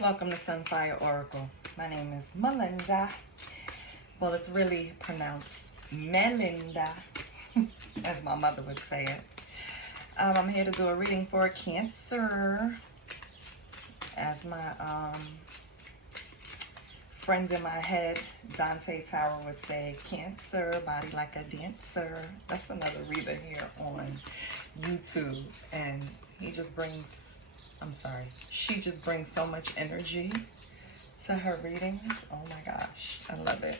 Welcome to Sunfire Oracle. My name is Melinda. Well, it's really pronounced Melinda, as my mother would say it. I'm here to do a reading for Cancer. As my friend in my head, Dante Tower, would say, Cancer, body like a dancer. That's another reader here on YouTube. And he just brings, she just brings so much energy to her readings. Oh my gosh, I love it.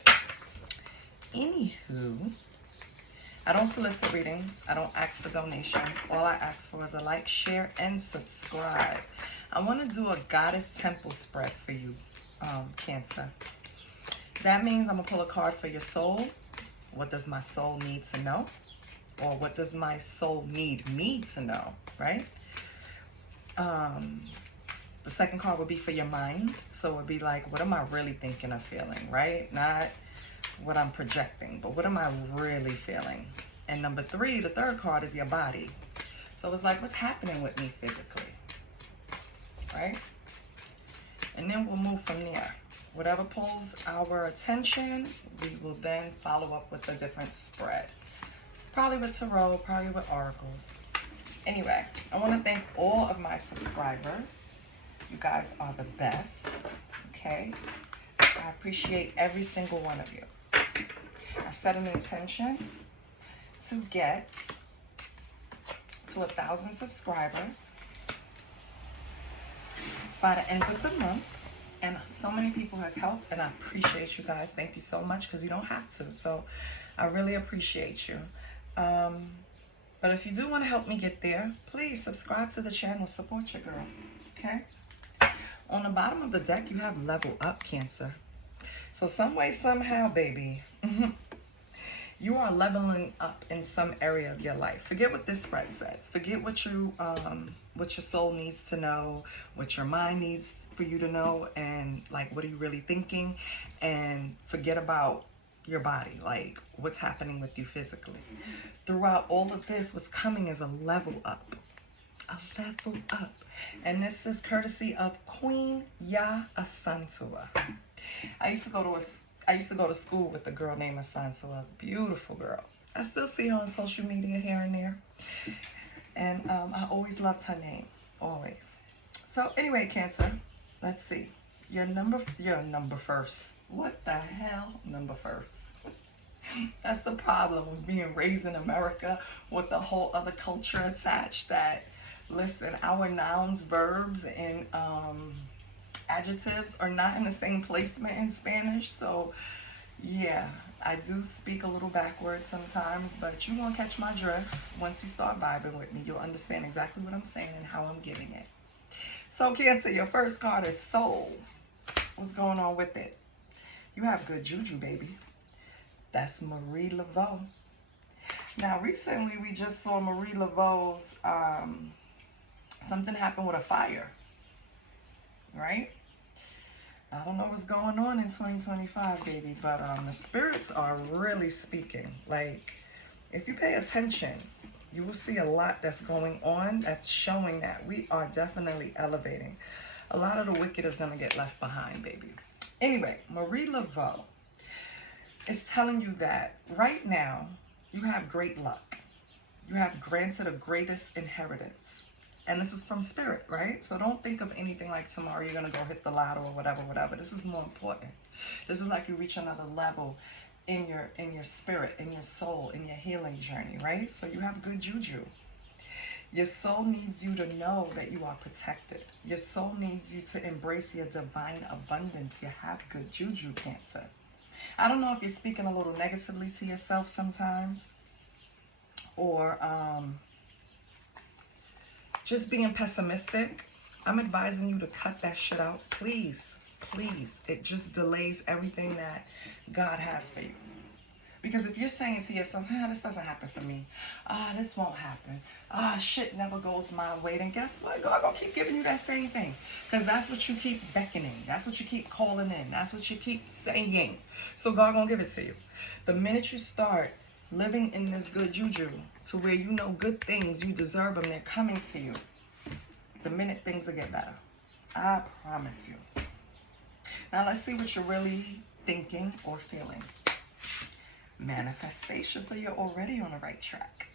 Anywho, I don't solicit readings. I don't ask for donations. All I ask for is a like, share, and subscribe. I want to do a goddess temple spread for you, Cancer. That means I'm going to pull a card for your soul. What does my soul need to know? Or what does my soul need me to know, right? The second card would be for your mind. So it would be like, what am I really thinking or feeling, right? Not what I'm projecting, but what am I really feeling? And number three, the third card, is your body. So it's like, what's happening with me physically, right? And then we'll move from there. Whatever pulls our attention, we will then follow up with a different spread. Probably with tarot, probably with oracles. Anyway, I want to thank all of my subscribers. You guys are the best, okay? I appreciate every single one of you. I set an intention to get to 1,000 subscribers by the end of the month. And so many people has helped, and I appreciate you guys. Thank you so much, because you don't have to. So I really appreciate you. But if you do want to help me get there, please subscribe to the channel. Support your girl, okay? On the bottom of the deck, you have level up, Cancer. So some way, somehow, baby, you are leveling up in some area of your life. Forget what this spread says. Forget what your soul needs to know, what your mind needs for you to know, and like, what are you really thinking? And forget about your body, like what's happening with you physically. Throughout all of this, what's coming is a level up. A level up. And this is courtesy of Queen Ya Asantua. I used to go to school with a girl named Asantua, beautiful girl. I still see her on social media here and there. And I always loved her name, always. So anyway, Cancer, let's see. Your number first. What the hell? Number first. That's the problem with being raised in America with the whole other culture attached. That, listen, our nouns, verbs, and adjectives are not in the same placement in Spanish. So yeah, I do speak a little backwards sometimes, but you're gonna catch my drift. Once you start vibing with me, you'll understand exactly what I'm saying and how I'm getting it. So Cancer, your first card is Soul. What's going on with it? You have good juju, baby. That's Marie Laveau. Now, recently we just saw Marie Laveau's, something happened with a fire, right? I don't know what's going on in 2025, baby, but the spirits are really speaking. Like, if you pay attention, you will see a lot that's going on that's showing that we are definitely elevating. A lot of the wicked is going to get left behind, baby. Anyway, Marie Laveau is telling you that right now you have great luck. You have granted a greatest inheritance. And this is from spirit, right? So don't think of anything like tomorrow you're going to go hit the lotto or whatever. This is more important. This is like you reach another level in your spirit, in your soul, in your healing journey, right? So you have good juju. Your soul needs you to know that you are protected. Your soul needs you to embrace your divine abundance. You have good juju, Cancer. I don't know if you're speaking a little negatively to yourself sometimes, or just being pessimistic. I'm advising you to cut that shit out, please. Please. It just delays everything that God has for you. Because if you're saying to yourself, this doesn't happen for me. This won't happen. Shit never goes my way. Then guess what? God gonna keep giving you that same thing. Because that's what you keep beckoning. That's what you keep calling in. That's what you keep saying. So God gonna give it to you. The minute you start living in this good juju to where you know good things, you deserve them, they're coming to you. The minute things will get better. I promise you. Now let's see what you're really thinking or feeling. Manifestation. So you're already on the right track.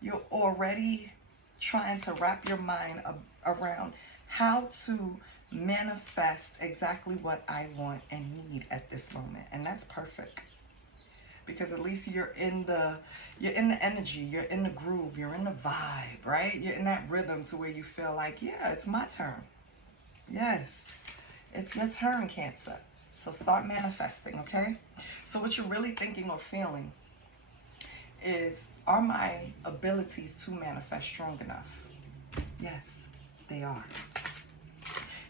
You're already trying to wrap your mind around how to manifest exactly what I want and need at this moment. And that's perfect. Because at least you're in the energy, you're in the groove, you're in the vibe, right? You're in that rhythm to where you feel like, yeah, it's my turn. Yes, it's your turn, Cancer. So start manifesting, okay? So what you're really thinking or feeling is, are my abilities to manifest strong enough? Yes, they are.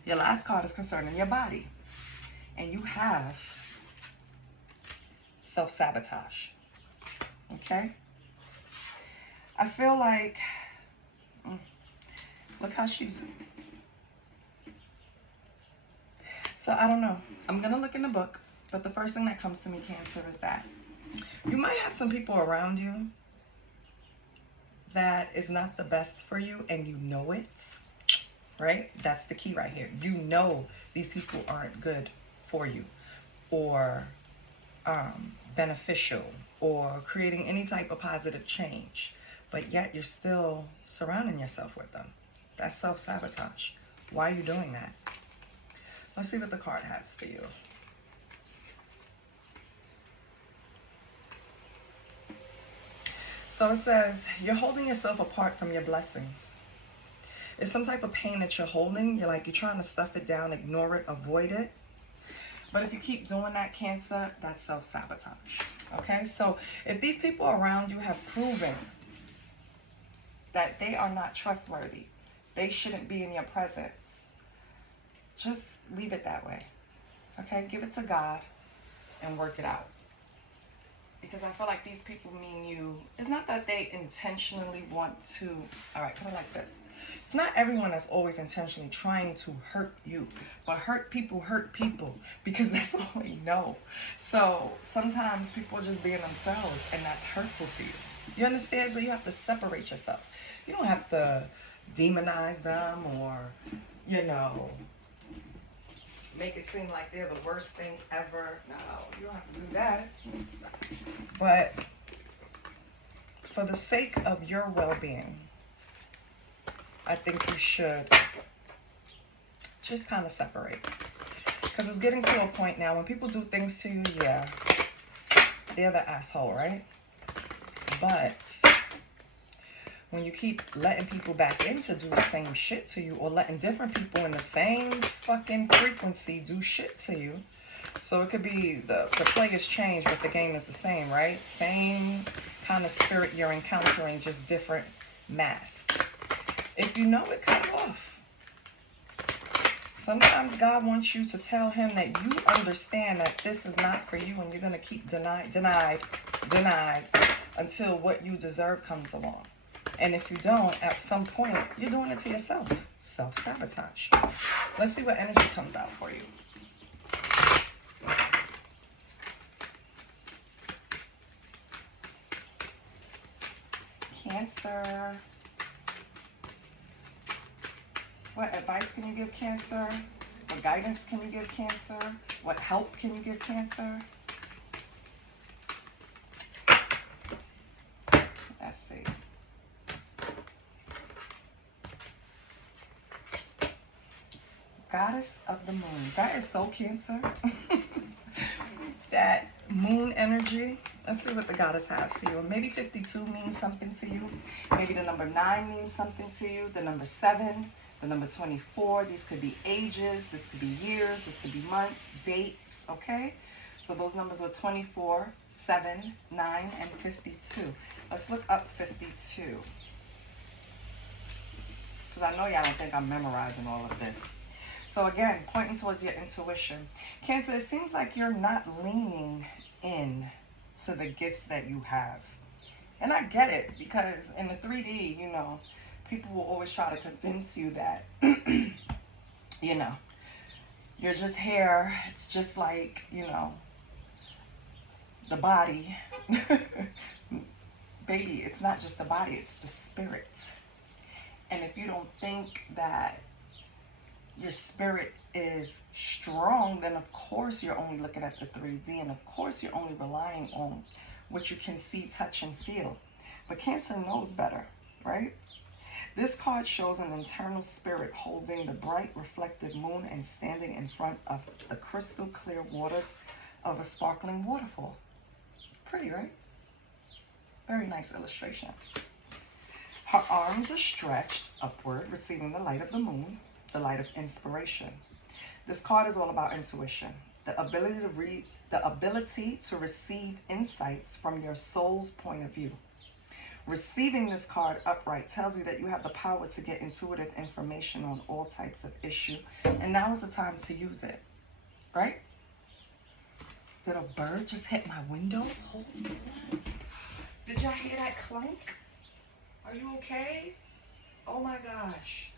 Your last card is concerning your body. And you have self-sabotage. Okay? I feel like, look how she's, so I don't know. I'm going to look in the book, but the first thing that comes to me, Cancer, is that you might have some people around you that is not the best for you, and you know it, right? That's the key right here. You know these people aren't good for you, or beneficial, or creating any type of positive change, but yet you're still surrounding yourself with them. That's self-sabotage. Why are you doing that? Let's see what the card has for you. So it says, you're holding yourself apart from your blessings. It's some type of pain that you're holding. You're trying to stuff it down, ignore it, avoid it. But if you keep doing that, Cancer, that's self-sabotage. Okay? So if these people around you have proven that they are not trustworthy, they shouldn't be in your presence, just leave it that way. Okay? Give it to God and work it out. Because I feel like these people mean you. It's not that they intentionally want to, all right, put it like this. It's not everyone that's always intentionally trying to hurt you, but hurt people because that's all they know. So sometimes people are just being themselves, and that's hurtful to you. You understand? So you have to separate yourself. You don't have to demonize them or, make it seem like they're the worst thing ever. No, you don't have to do that. But for the sake of your well-being, I think you should just kind of separate. Because it's getting to a point now when people do things to you, yeah, they're the asshole, right? But when you keep letting people back in to do the same shit to you, or letting different people in the same fucking frequency do shit to you, so it could be the players change, but the game is the same, right? Same kind of spirit you're encountering, just different mask. If you know it, cut it off. Sometimes God wants you to tell him that you understand that this is not for you, and you're going to keep denied until what you deserve comes along. And if you don't, at some point, you're doing it to yourself. Self-sabotage. Let's see what energy comes out for you. Cancer. What advice can you give Cancer? What guidance can you give Cancer? What help can you give Cancer? Let's see. Goddess of the moon. That is so Cancer. That moon energy. Let's see what the goddess has to you. Maybe 52 means something to you. Maybe the number 9 means something to you. The number 7, the number 24. These could be ages. This could be years. This could be months, dates. Okay? So those numbers are 24, 7, 9, and 52. Let's look up 52. Because I know y'all don't think I'm memorizing all of this. So again, pointing towards your intuition. Cancer, it seems like you're not leaning in to the gifts that you have. And I get it, because in the 3D, people will always try to convince you that, you're just here. It's just like, the body. Baby, it's not just the body, it's the spirit. And if you don't think that your spirit is strong, then of course you're only looking at the 3D, and of course you're only relying on what you can see, touch, and feel. But Cancer knows better, right? This card shows an internal spirit holding the bright reflective moon and standing in front of the crystal clear waters of a sparkling waterfall. Pretty, right? Very nice illustration. Her arms are stretched upward, receiving the light of the moon, the light of inspiration. This card is all about intuition, the ability to receive insights from your soul's point of view. Receiving this card upright tells you that you have the power to get intuitive information on all types of issue, and now is the time to use it, right? Did a bird just hit my window? Hold on. Did y'all hear that clunk? Are you okay? Oh my gosh.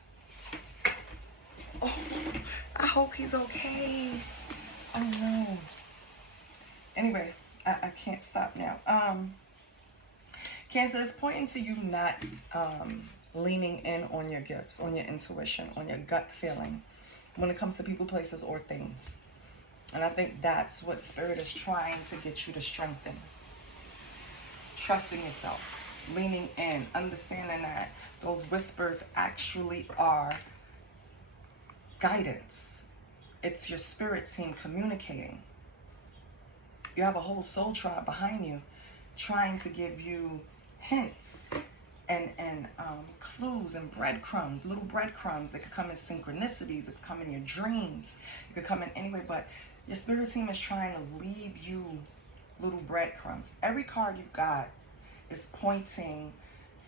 Oh, I hope he's okay. Oh no. Anyway, I can't stop now. Cancer is pointing to you not leaning in on your gifts, on your intuition, on your gut feeling when it comes to people, places, or things. And I think that's what Spirit is trying to get you to strengthen. Trusting yourself, leaning in, understanding that those whispers actually are guidance. It's your spirit team communicating. You have a whole soul tribe behind you trying to give you hints and clues and breadcrumbs, little breadcrumbs that could come in synchronicities, it could come in your dreams, it could come in anyway, but your spirit team is trying to leave you little breadcrumbs. Every card you got is pointing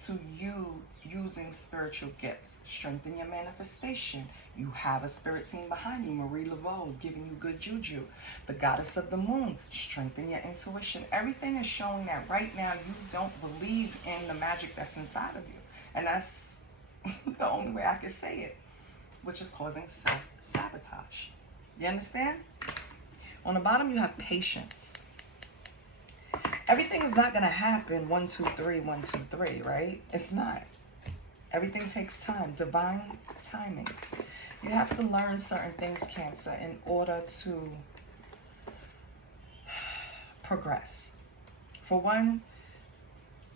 to you using spiritual gifts. Strengthen your manifestation. You have a spirit team behind you. Marie Laveau giving you good juju. The goddess of the moon. Strengthen your intuition. Everything is showing that right now you don't believe in the magic that's inside of you. And that's the only way I can say it, which is causing self-sabotage. You understand? On the bottom, you have patience. Everything is not going to happen 1, 2, 3, 1, 2, 3, right? It's not. Everything takes time, divine timing. You have to learn certain things, Cancer, in order to progress. For one,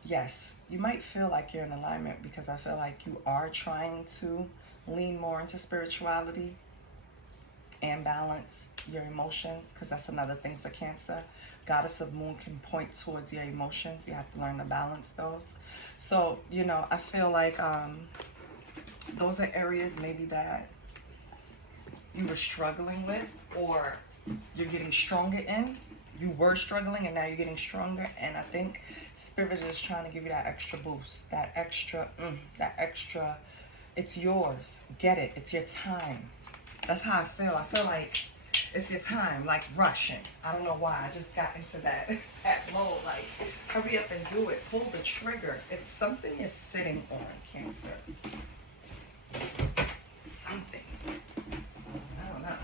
yes, you might feel like you're in alignment because I feel like you are trying to lean more into spirituality and balance your emotions, because that's another thing for Cancer. Goddess of Moon can point towards your emotions. You have to learn to balance those. So, you know, I feel like those are areas maybe that you were struggling with, or you're getting stronger in. You were struggling and now you're getting stronger. And I think Spirit is trying to give you that extra boost, that extra, it's yours. Get it. It's your time. That's how I feel. I feel like it's your time, like rushing. I don't know why. I just got into that mode. Like, hurry up and do it. Pull the trigger. It's something you're sitting on, Cancer. Something. I don't know.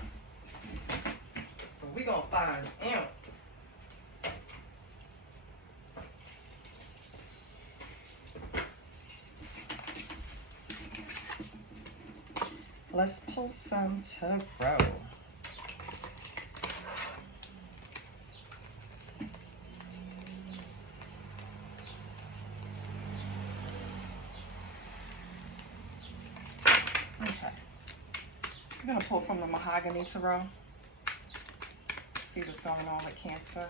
But we're going to find out. Let's pull some tarot. Okay. I'm going to pull from the Mahogany Tarot. See what's going on with Cancer.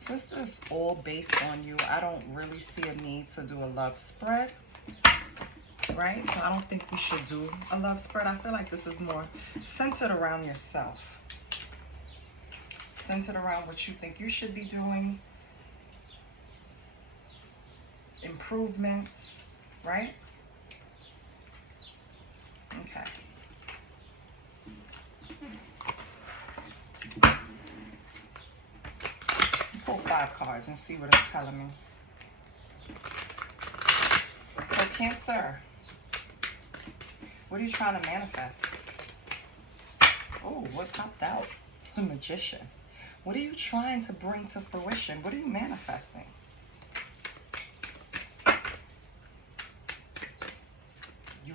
Since this is all based on you, I don't really see a need to do a love spread, right? So I don't think we should do a love spread. I feel like this is more centered around yourself. Centered around what you think you should be doing. Improvements, right? Okay. Pull 5 cards and see what it's telling me. So Cancer, what are you trying to manifest? Oh, what popped out? The Magician. What are you trying to bring to fruition? What are you manifesting?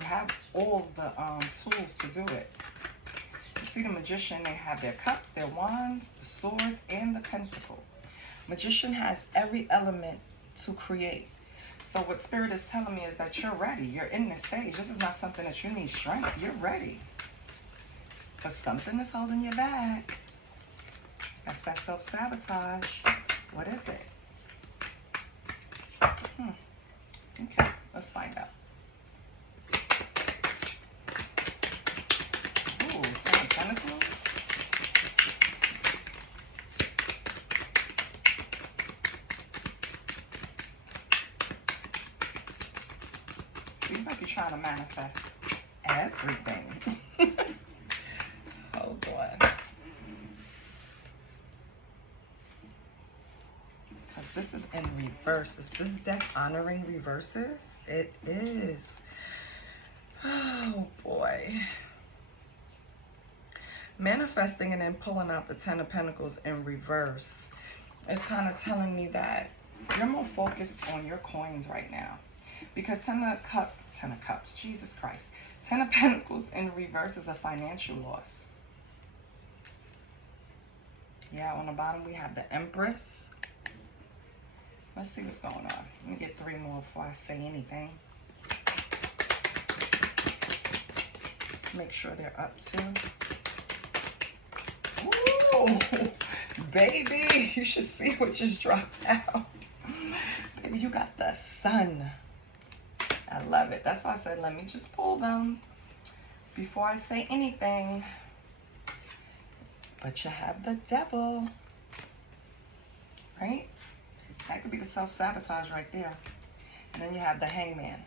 have all the tools to do it. You see the Magician, they have their cups, their wands, the swords, and the pentacle. Magician has every element to create. So what Spirit is telling me is that you're ready. You're in this stage. This is not something that you need strength. You're ready. But something is holding you back. That's that self-sabotage. What is it? Okay, let's find out. Ooh, Ten of Pentacles. Seems like you're trying to manifest everything. Oh boy. Because this is in reverse. Is this deck honoring reverses? It is. Oh boy. Manifesting and then pulling out the Ten of Pentacles in reverse is kind of telling me that you're more focused on your coins right now. Because Ten of Cups, Jesus Christ. Ten of Pentacles in reverse is a financial loss. Yeah, on the bottom we have the Empress. Let's see what's going on. Let me get 3 more before I say anything. Let's make sure they're up too. Ooh, baby, you should see what just dropped out. Baby, you got the Sun. I love it. That's why I said, let me just pull them before I say anything. But you have the Devil, right? That could be the self-sabotage right there. And then you have the Hangman.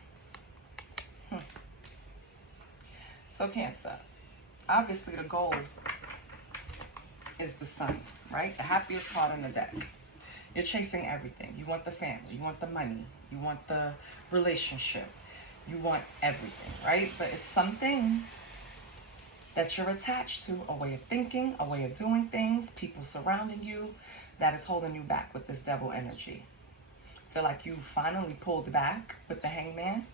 So Cancer, obviously the goal is the Sun, right? The happiest card in the deck. You're chasing everything. You want the family, you want the money, you want the relationship, you want everything, right? But it's something that you're attached to, a way of thinking, a way of doing things, people surrounding you, that is holding you back with this Devil energy. I feel like you finally pulled back with the Hangman,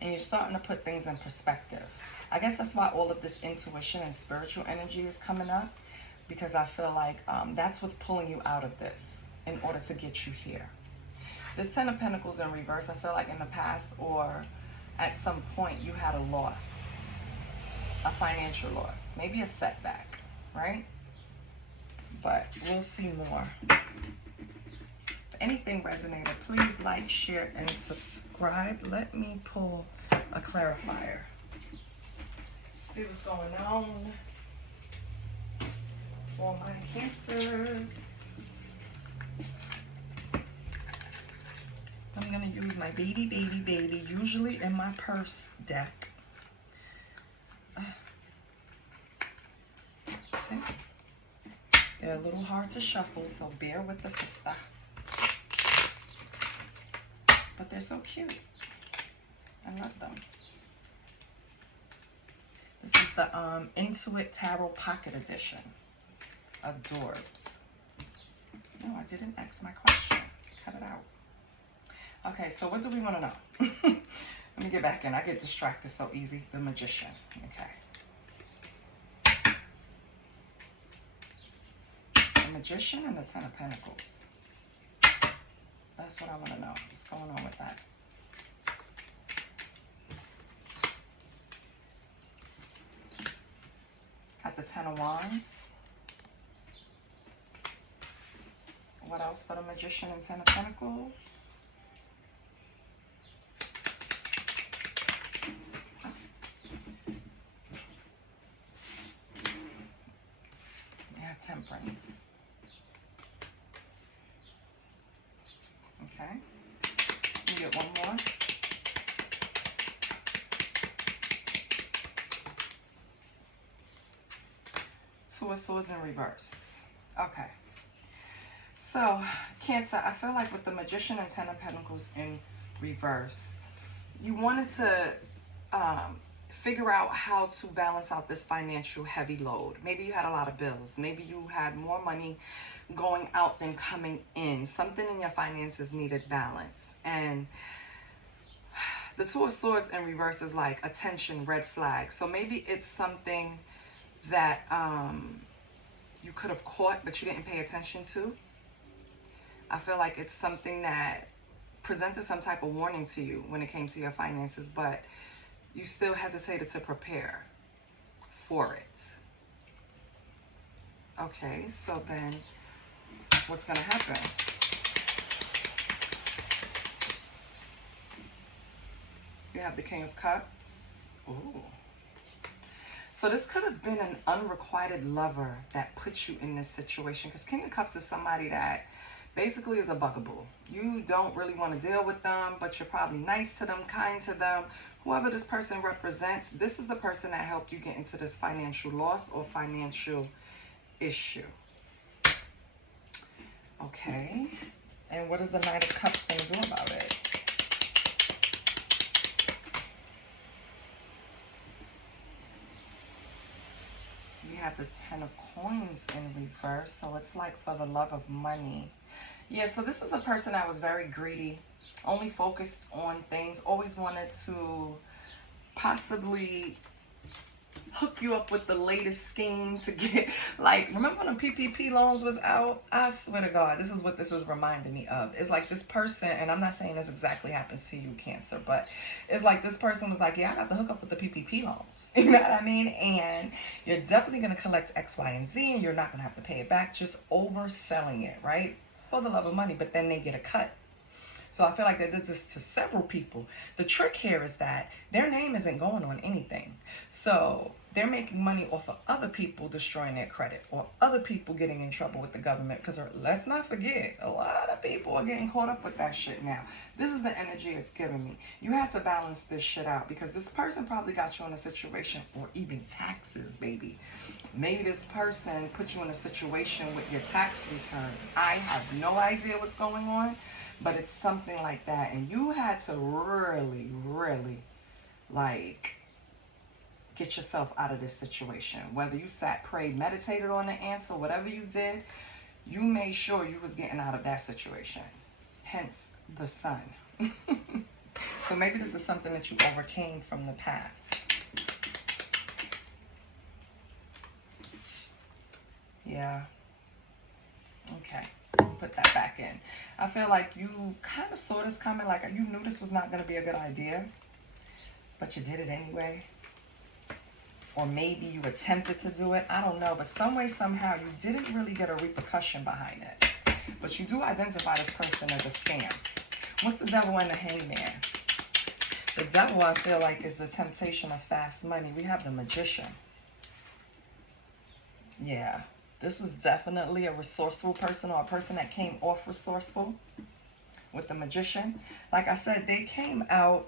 and you're starting to put things in perspective. I guess that's why all of this intuition and spiritual energy is coming up, because I feel like that's what's pulling you out of this in order to get you here. This Ten of Pentacles in reverse, I feel like in the past or at some point you had a loss, a financial loss, maybe a setback, right? But we'll see more. If anything resonated, please like, share, and subscribe. Let me pull a clarifier. See what's going on for my Cancers. I'm going to use my baby, usually in my purse deck. Okay. They're a little hard to shuffle, so bear with the sister. But they're so cute. I love them. This is the Intuit Tarot Pocket Edition. Adorbs. No, I didn't ask my question. Cut it out. Okay, so what do we want to know? Let me get back in. I get distracted so easy. The Magician. Okay. The Magician and the Ten of Pentacles. That's what I want to know. What's going on with that? Got the Ten of Wands. What else for the Magician and Ten of Pentacles? Yeah, Temperance. Okay. You get one more. Two of Swords in reverse. Okay. So, Cancer, I feel like with the Magician and Ten of Pentacles in reverse, you wanted to figure out how to balance out this financial heavy load. Maybe you had a lot of bills. Maybe you had more money going out than coming in. Something in your finances needed balance. And The Two of Swords in reverse is like attention, red flag. So maybe it's something that you could have caught but you didn't pay attention to. I feel like it's something that presented some type of warning to you when it came to your finances, but you still hesitated to prepare for it. Okay, so then what's going to happen? You have the King of Cups. Ooh. So this could have been an unrequited lover that put you in this situation, because King of Cups is somebody that basically is a bugaboo. You don't really want to deal with them, but you're probably nice to them, kind to them. Whoever this person represents, this is the person that helped you get into this financial loss or financial issue. Okay. And what is the Knight of Cups going to do about it? You have the Ten of Coins in reverse, so it's like for the love of money. Yeah, so this is a person that was very greedy, only focused on things, always wanted to possibly hook you up with the latest scheme to get, like, remember when the PPP loans was out? I swear to God, this is what this was reminding me of. It's like this person, and I'm not saying this exactly happened to you, Cancer, but it's like this person was like, yeah, I got to hook up with the PPP loans. You know what I mean? And you're definitely going to collect X, Y, and Z, and you're not going to have to pay it back, just overselling it, right? For the love of money, but then they get a cut. So I feel like they did this to several people. The trick here is that their name isn't going on anything. So they're making money off of other people destroying their credit or other people getting in trouble with the government. Because let's not forget, a lot of people are getting caught up with that shit now. This is the energy it's giving me. You had to balance this shit out because this person probably got you in a situation, or even taxes, baby. Maybe this person put you in a situation with your tax return. I have no idea what's going on, but it's something like that. And you had to really, really, like, get yourself out of this situation. Whether you sat, prayed, meditated on the answer, whatever you did, you made sure you was getting out of that situation. Hence the Sun. So maybe this is something that you overcame from the past. Yeah. Okay. Put that back in. I feel like you kind of saw this coming. Like you knew this was not going to be a good idea, but you did it anyway. Or maybe you attempted to do it. I don't know. But some way, somehow, you didn't really get a repercussion behind it. But you do identify this person as a scam. What's the Devil and the Hangman? The Devil, I feel like, is the temptation of fast money. We have the Magician. Yeah. This was definitely a resourceful person, or a person that came off resourceful with the Magician. Like I said, they came out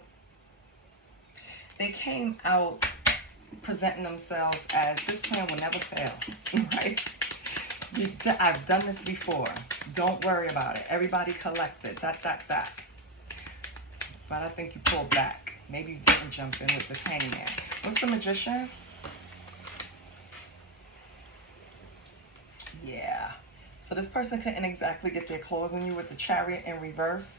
presenting themselves as this plan will never fail, right? I've done this before. Don't worry about it. Everybody collected. That. But I think you pulled back. Maybe you didn't jump in with this Hangman. What's the Magician? Yeah. So this person couldn't exactly get their claws on you with the Chariot in reverse.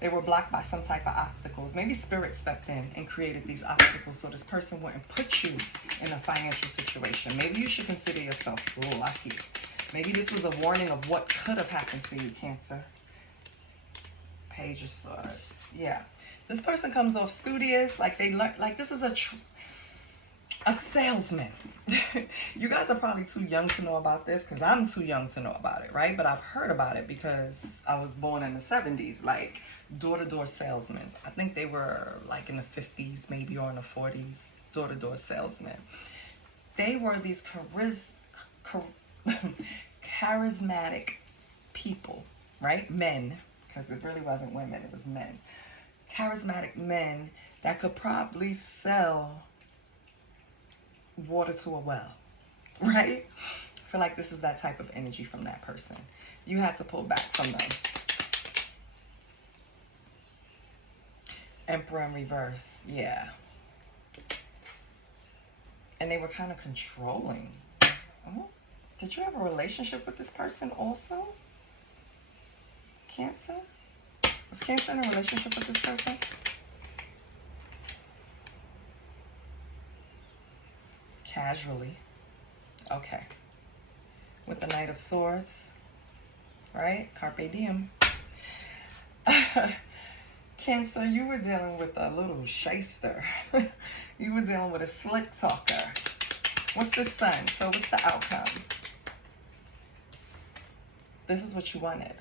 They were blocked by some type of obstacles. Maybe Spirit stepped in and created these obstacles so this person wouldn't put you in a financial situation. Maybe you should consider yourself lucky. Maybe this was a warning of what could have happened to you, Cancer. Page of Swords. Yeah. This person comes off studious, like they learn, like this is a salesman. You guys are probably too young to know about this, because I'm too young to know about it, right? But I've heard about it because I was born in the 70s, like door-to-door salesmen. I think they were like in the 50s, maybe, or in the 40s, door-to-door salesmen. They were these charismatic people, right? Men, because it really wasn't women, it was men. Charismatic men that could probably sell water to a well, right? I feel like this is that type of energy from that person. You had to pull back from them. Emperor in reverse, yeah. And they were kind of controlling. Oh, did you have a relationship with this person also? Cancer? Was Cancer in a relationship with this person? casually. Okay. With the Knight of Swords, right? Carpe diem. Cancer, you were dealing with a little shyster. You were dealing with a slick talker. What's the Sun? So what's the outcome? This is what you wanted.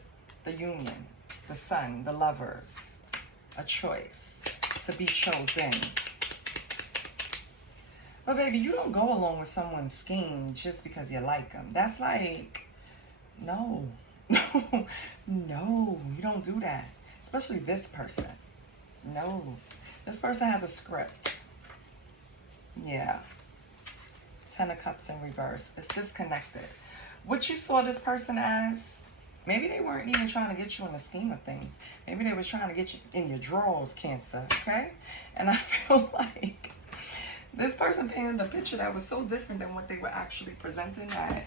The union, the Sun, the lovers, a choice, to be chosen. But baby, you don't go along with someone's scheme just because you like them. That's like, no, no, no, you don't do that. Especially this person. No, this person has a script. Yeah. 10 of Cups in reverse. It's disconnected. What you saw this person as, maybe they weren't even trying to get you in the scheme of things. Maybe they were trying to get you in your drawers, Cancer, okay? And I feel like this person painted a picture that was so different than what they were actually presenting, that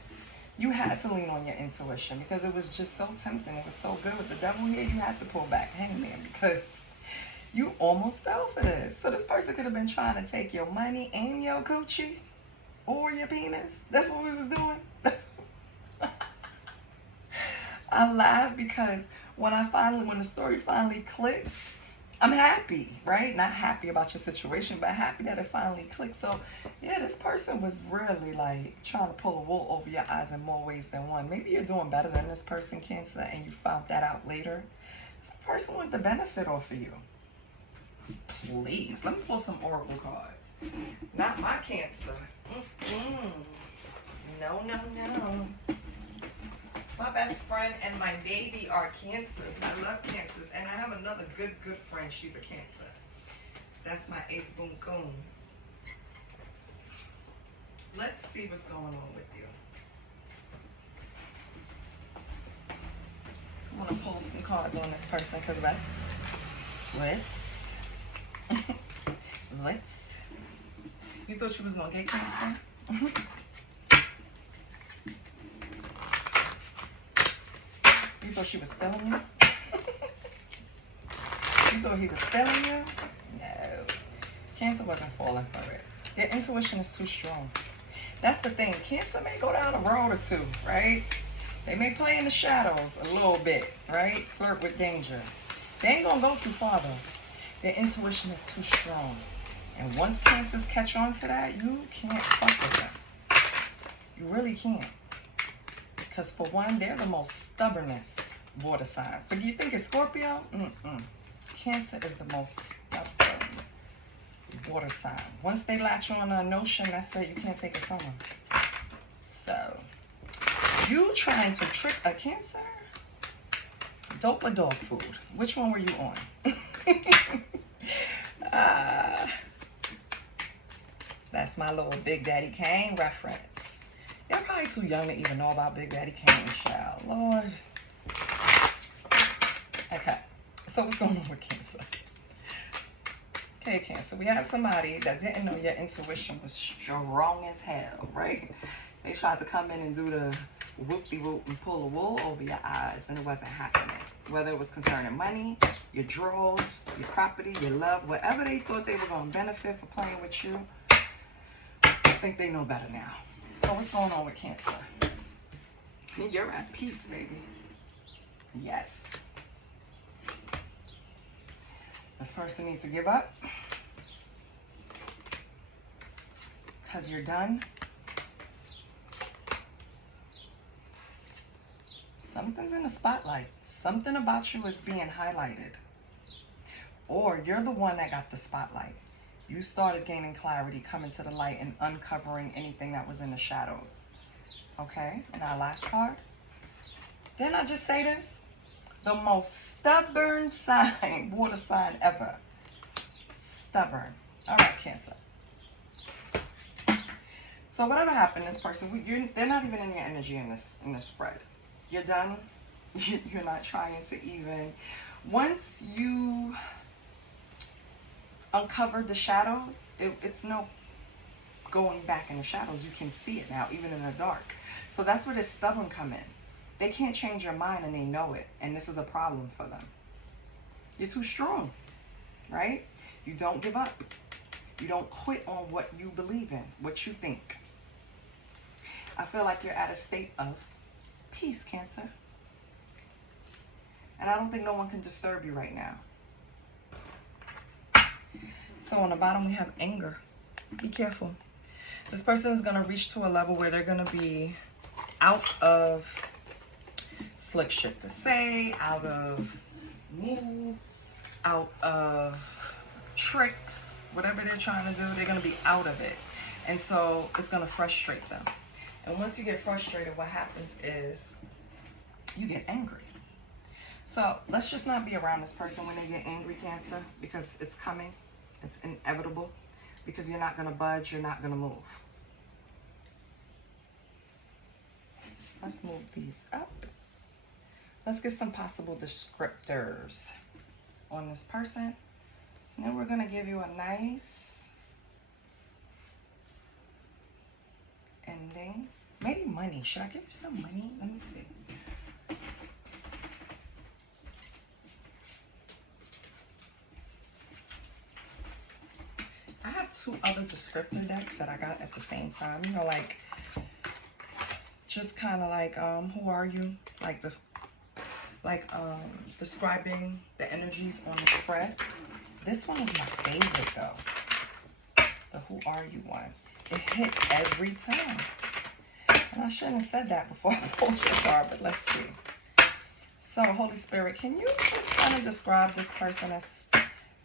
you had to lean on your intuition because it was just so tempting. It was so good. With the devil here, you had to pull back Hangman because you almost fell for this. So this person could have been trying to take your money and your coochie or your penis. That's what we was doing. That's I laugh because when the story finally clicks, I'm happy, right? Not happy about your situation, but happy that it finally clicked. So, yeah, this person was really like trying to pull a wool over your eyes in more ways than one. Maybe you're doing better than this person, Cancer, and you found that out later. This person want the benefit off of you. Please, let me pull some oracle cards. Not my Cancer. No, no, no. My best friend and my baby are Cancers. I love Cancers. And I have another good friend. She's a Cancer. That's my ace boom coon. Let's see what's going on with you. I want to pull some cards on this person because let's. You thought you was going to get Cancer? You thought she was feeling you? You thought he was feeling you? No. Cancer wasn't falling for it. Your intuition is too strong. That's the thing. Cancer may go down a road or two, right? They may play in the shadows a little bit, right? Flirt with danger. They ain't gonna go too far though. Their intuition is too strong. And once Cancers catch on to that, you can't fuck with them. You really can't. Because for one, they're the most stubbornest water sign. But do you think it's Scorpio? Cancer is the most stubborn water sign. Once they latch on a notion, that's it. You can't take it from them. So, you trying to trick a Cancer? Dope or dog food? Which one were you on? That's my little Big Daddy Kane reference. Y'all probably too young to even know about Big Daddy Kane, child. Lord. Okay. So what's going on with Cancer? Okay, Cancer. We have somebody that didn't know your intuition was strong as hell, right? They tried to come in and do the whoop-de-whoop and pull the wool over your eyes, and it wasn't happening. Whether it was concerning money, your drawers, your property, your love, whatever they thought they were going to benefit for playing with you, I think they know better now. So what's going on with Cancer? You're at peace, baby. Yes. This person needs to give up because you're done. Something's in the spotlight. Something about you is being highlighted. Or you're the one that got the spotlight. You started gaining clarity, coming to the light, and uncovering anything that was in the shadows. Okay, and our last card. Didn't I just say this? The most stubborn sign, water sign ever. Stubborn. All right, Cancer. So whatever happened, this person, they're not even in your energy in this spread. You're done. You're not trying to even. Once you uncovered the shadows, it's no going back in the shadows. You can see it now, even in the dark. So that's where this stubborn come in. They can't change your mind and they know it. And this is a problem for them. You're too strong, right? You don't give up. You don't quit on what you believe in, what you think. I feel like you're at a state of peace, Cancer. And I don't think no one can disturb you right now. So on the bottom we have anger. Be careful. This person is going to reach to a level where they're going to be out of slick shit to say, out of moves, out of tricks, whatever they're trying to do, they're going to be out of it. And so it's going to frustrate them. And once you get frustrated, what happens is you get angry. So let's just not be around this person when they get angry, Cancer, because it's coming. It's inevitable. Because you're not going to budge. You're not going to move. Let's move these up. Let's get some possible descriptors on this person. And then we're going to give you a nice ending. Maybe money. Should I give you some money? Let me see. I have 2 other descriptor decks that I got at the same time. You know, like, just kind of like, who are you? Like, describing the energies on the spread. This one is my favorite, though. The who are you one. It hit every time. And I shouldn't have said that before I pulled your card, but let's see. So, Holy Spirit, can you just kind of describe this person as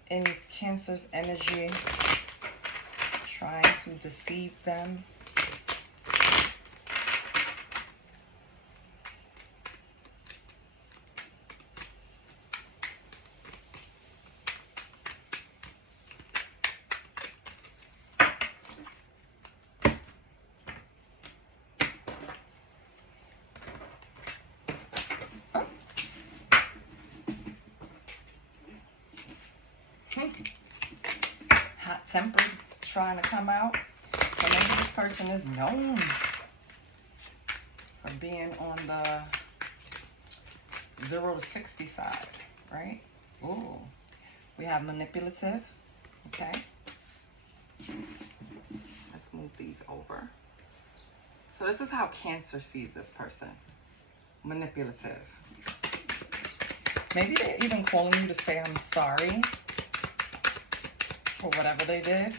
in Cancer's energy, trying to deceive them? Hot-tempered, trying to come out. So maybe this person is known for being on the 0 to 60 side, right? Ooh, we have manipulative. Okay. Let's move these over. So this is how Cancer sees this person. Manipulative. Maybe they're even calling you to say I'm sorry for whatever they did.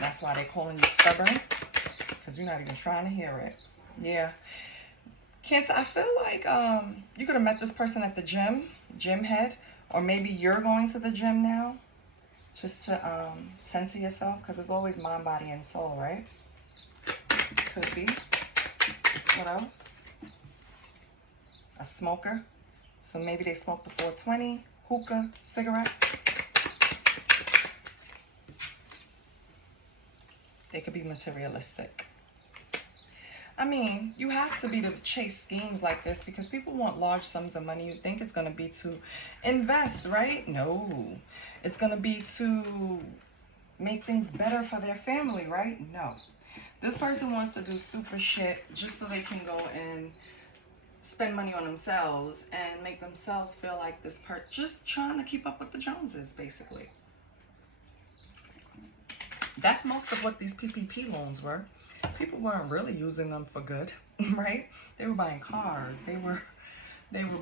That's why they're calling you stubborn, because you're not even trying to hear it. Yeah. Cancer, I feel like you could have met this person at the gym head, or maybe you're going to the gym now just to center yourself, because it's always mind, body, and soul, right? Could be. What else? A smoker. So maybe they smoke the 420, hookah, cigarettes. They could be materialistic. I mean, you have to be to chase schemes like this because people want large sums of money. You think it's going to be to invest, right? No. It's going to be to make things better for their family, right? No. This person wants to do stupid shit just so they can go and spend money on themselves and make themselves feel like this part, just trying to keep up with the Joneses, basically. That's most of what these PPP loans were. People weren't really using them for good, right? They were buying cars. They were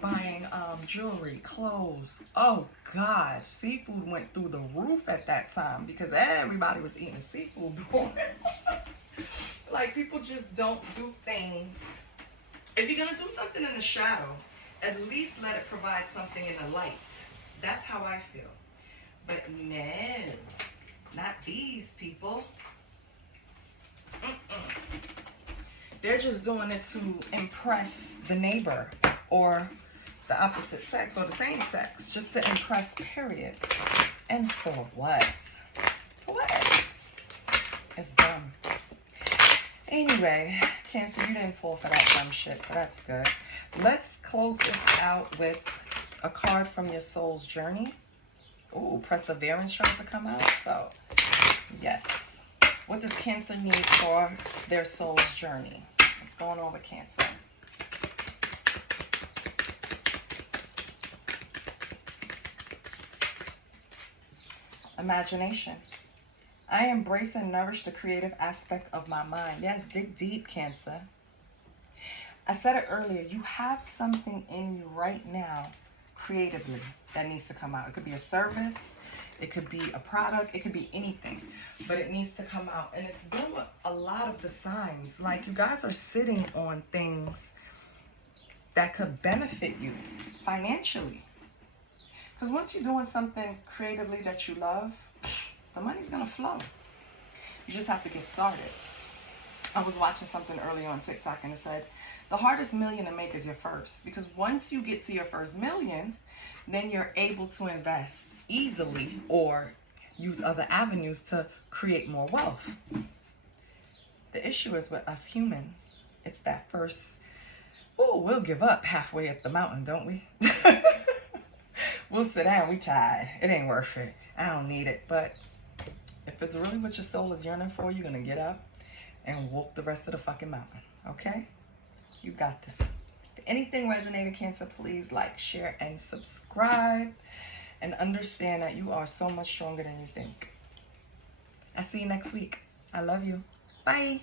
buying jewelry, clothes. Oh God, seafood went through the roof at that time because everybody was eating seafood. Like, people just don't do things. If you're gonna do something in the shadow, at least let it provide something in the light. That's how I feel. But no. Not these people. They're just doing it to impress the neighbor or the opposite sex or the same sex. Just to impress, period. And for what? For what? It's dumb. Anyway, Cancer, you didn't fall for that dumb shit, so that's good. Let's close this out with a card from your soul's journey. Ooh, perseverance trying to come out. So, yes. What does Cancer need for their soul's journey? What's going on with Cancer? Imagination. I embrace and nourish the creative aspect of my mind. Yes, dig deep, Cancer. I said it earlier, you have something in you right now creatively that needs to come out. It could be a service, it could be a product, it could be anything, but it needs to come out. And it's been with a lot of the signs. Like, you guys are sitting on things that could benefit you financially. Because once you're doing something creatively that you love, the money's going to flow. You just have to get started. I was watching something earlier on TikTok and it said, the hardest million to make is your first. Because once you get to your first million, then you're able to invest easily or use other avenues to create more wealth. The issue is with us humans, it's that first, oh, we'll give up halfway up the mountain, don't we? We'll sit down, we tired. It ain't worth it. I don't need it. But if it's really what your soul is yearning for, you're going to get up and walk the rest of the fucking mountain. Okay? You got this. If anything resonated, Cancer, please like, share, and subscribe. And understand that you are so much stronger than you think. I'll see you next week. I love you. Bye.